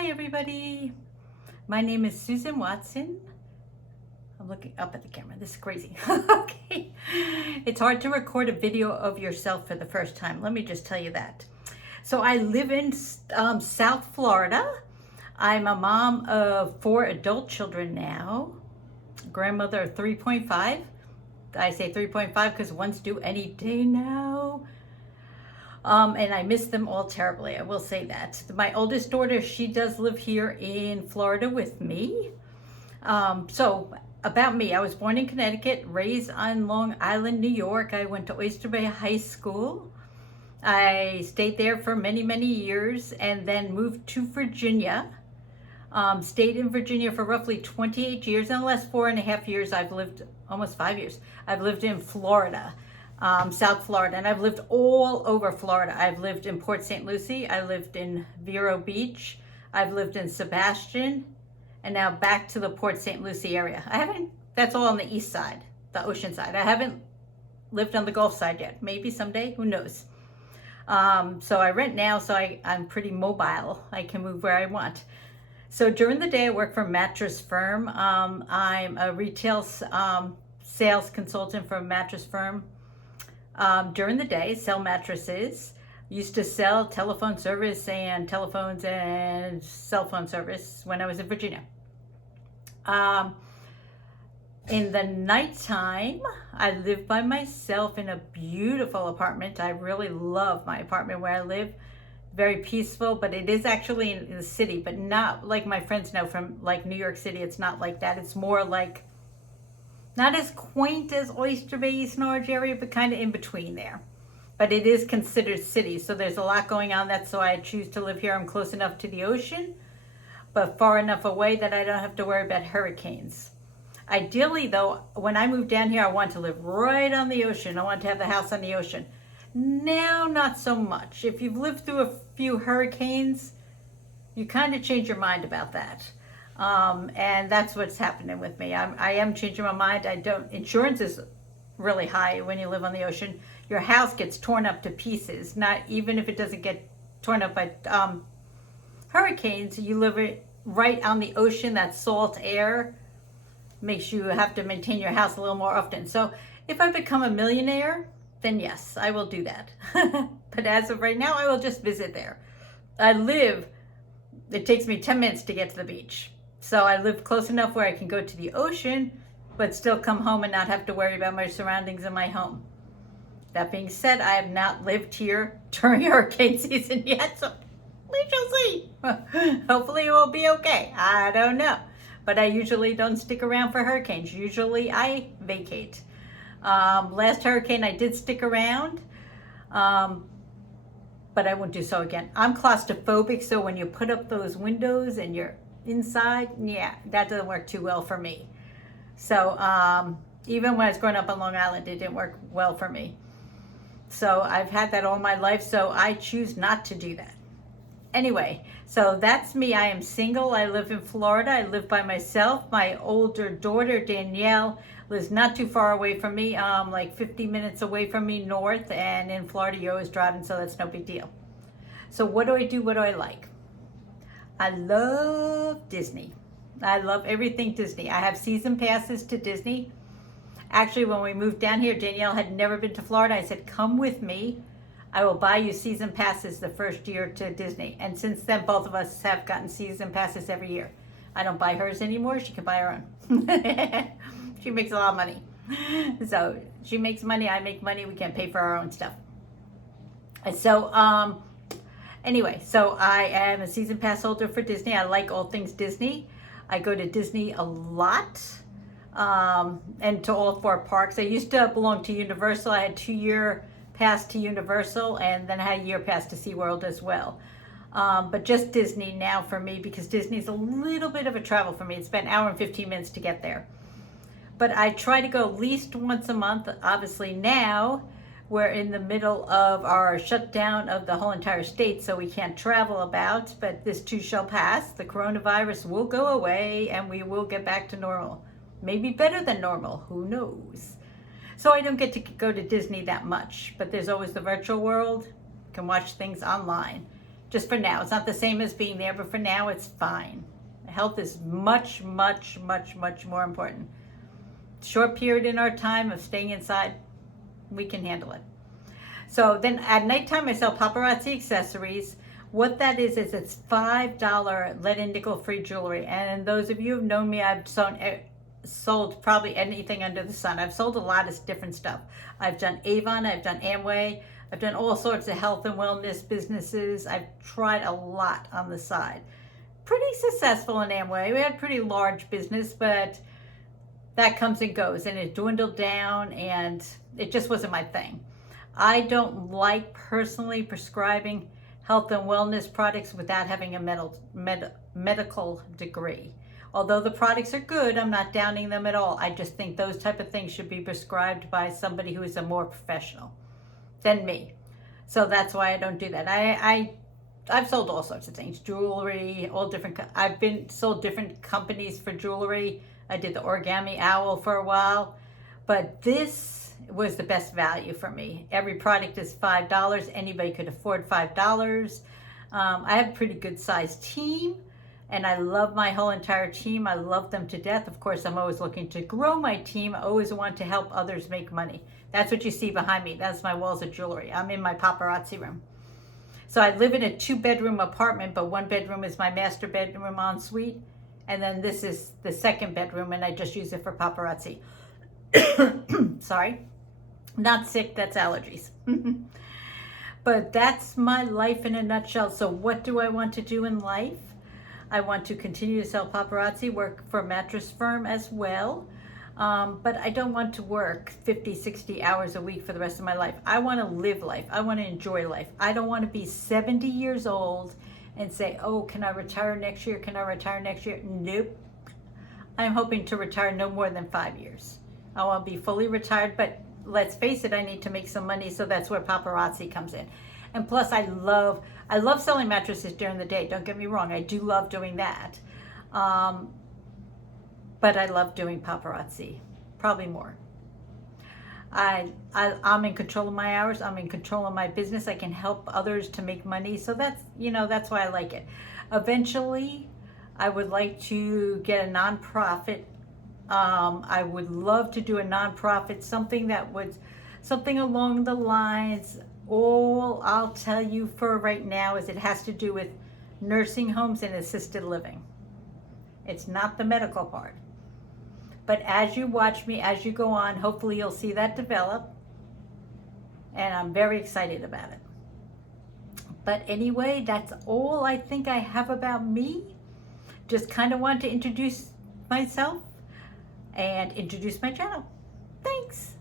Hi everybody, my name is Susan Watson. I'm looking up at the camera, this is crazy. Okay, it's hard to record a video of yourself for the first time, let me just tell you that. So I live in South Florida. I'm a mom of 4 adult children now, grandmother of 3.5. I say 3.5 because one's due any day now. And I miss them all terribly, I will say that. My oldest daughter, she does live here in Florida with me. So about me, I was born in Connecticut, raised on Long Island, New York. I went to Oyster Bay High School. I stayed there for many, many years and then moved to Virginia. Stayed in Virginia for roughly 28 years. In the last 4.5 years, I've lived, almost 5 years, I've lived in Florida. South Florida, and I've lived all over Florida. I've lived in Port St. Lucie, I lived in Vero Beach, I've lived in Sebastian, and now back to the Port St. Lucie area. That's all on the east side, the ocean side. I haven't lived on the Gulf side yet. Maybe someday, who knows. So I rent now, so I'm pretty mobile. I can move where I want. So during the day, I work for a mattress firm. I'm a retail sales consultant for a mattress firm. During the day, sell mattresses. Used to sell telephone service and telephones and cell phone service when I was in Virginia. In the nighttime, I live by myself in a beautiful apartment. I really love my apartment where I live. Very peaceful, but it is actually in the city, but not like my friends know from like New York City. It's not like that. It's more like not as quaint as Oyster Bay, East Norwich area, but kind of in between there. But it is considered city, so there's a lot going on. That's why I choose to live here. I'm close enough to the ocean, but far enough away that I don't have to worry about hurricanes. Ideally, though, when I moved down here, I want to live right on the ocean. I want to have the house on the ocean. Now, not so much. If you've lived through a few hurricanes, you kind of change your mind about that. And that's what's happening with me. I am changing my mind. Insurance is really high when you live on the ocean. Your house gets torn up to pieces. Not even if it doesn't get torn up by hurricanes, you live right on the ocean. That salt air makes you have to maintain your house a little more often. So if I become a millionaire, then yes, I will do that. But as of right now, I will just visit there. It takes me 10 minutes to get to the beach. So I live close enough where I can go to the ocean, but still come home and not have to worry about my surroundings in my home. That being said, I have not lived here during hurricane season yet, so we shall see. Hopefully it will be okay. I don't know. But I usually don't stick around for hurricanes. Usually I vacate. Last hurricane I did stick around, but I won't do so again. I'm claustrophobic, so when you put up those windows and you're inside, yeah, that doesn't work too well for me. So even when I was growing up on Long Island, it didn't work well for me. So I've had that all my life, so I choose not to do that. Anyway, so that's me. I am single. I live in Florida. I live by myself. My older daughter, Danielle, lives not too far away from me, like 50 minutes away from me north, and in Florida you're always driving, so that's no big deal. So what do I do? What do I like? I love Disney. I love everything Disney. I have season passes to Disney. Actually, when we moved down here, Danielle had never been to Florida. I said, come with me. I will buy you season passes the first year to Disney. And since then, both of us have gotten season passes every year. I don't buy hers anymore. She can buy her own. She makes a lot of money. So she makes money, I make money. We can pay for our own stuff. So anyway, so I am a season pass holder for Disney. I like all things Disney. I go to Disney a lot, and to all 4 parks. I used to belong to Universal. I had 2-year pass to Universal, and then I had a year pass to SeaWorld as well. But just Disney now for me, because Disney's a little bit of a travel for me. It's about 1 hour and 15 minutes to get there. But I try to go at least once a month. Obviously now we're in the middle of our shutdown of the whole entire state, so we can't travel about, but this too shall pass. The coronavirus will go away and we will get back to normal. Maybe better than normal, who knows? So I don't get to go to Disney that much, but there's always the virtual world. You can watch things online. Just for now. It's not the same as being there, but for now it's fine. Health is much, much, much, much more important. Short period in our time of staying inside, we can handle it. So then at nighttime, I sell paparazzi accessories. What that is it's $5 lead and nickel free jewelry. And those of you who've known me, I've sold probably anything under the sun. I've sold a lot of different stuff. I've done Avon, I've done Amway, I've done all sorts of health and wellness businesses. I've tried a lot on the side. Pretty successful in Amway. We had pretty large business, but that comes and goes, and it dwindled down, and it just wasn't my thing. I don't like personally prescribing health and wellness products without having a medical degree. Although the products are good, I'm not downing them at all. I just think those type of things should be prescribed by somebody who is a more professional than me. So that's why I don't do that. I've sold all sorts of things, jewelry, all different. I've sold different companies for jewelry. I did the Origami Owl for a while, but this was the best value for me. Every product is $5. Anybody could afford $5. I have a pretty good sized team, and I love my whole entire team. I love them to death. Of course, I'm always looking to grow my team. I always want to help others make money. That's what you see behind me. That's my walls of jewelry. I'm in my paparazzi room. So I live in a 2-bedroom apartment, but 1 bedroom is my master bedroom ensuite. And then this is the 2nd bedroom, and I just use it for paparazzi. Sorry. Not sick, that's allergies. But that's my life in a nutshell. So what do I want to do in life? I want to continue to sell paparazzi, work for a mattress firm as well. But I don't want to work 50, 60 hours a week for the rest of my life. I want to live life. I want to enjoy life. I don't want to be 70 years old and say, oh, can I retire next year? Can I retire next year? Nope. I'm hoping to retire no more than 5 years. I want to be fully retired, but let's face it, I need to make some money, so that's where paparazzi comes in. And plus, I love selling mattresses during the day. Don't get me wrong, I do love doing that. But I love doing paparazzi, probably more. I'm in control of my hours. I'm in control of my business. I can help others to make money. So that's why I like it. Eventually, I would like to get a nonprofit. I would love to do a nonprofit, something along the lines. All I'll tell you for right now is it has to do with nursing homes and assisted living. It's not the medical part. But as you watch me, as you go on, hopefully you'll see that develop. And I'm very excited about it. But anyway, that's all I think I have about me. Just kind of want to introduce myself and introduce my channel. Thanks.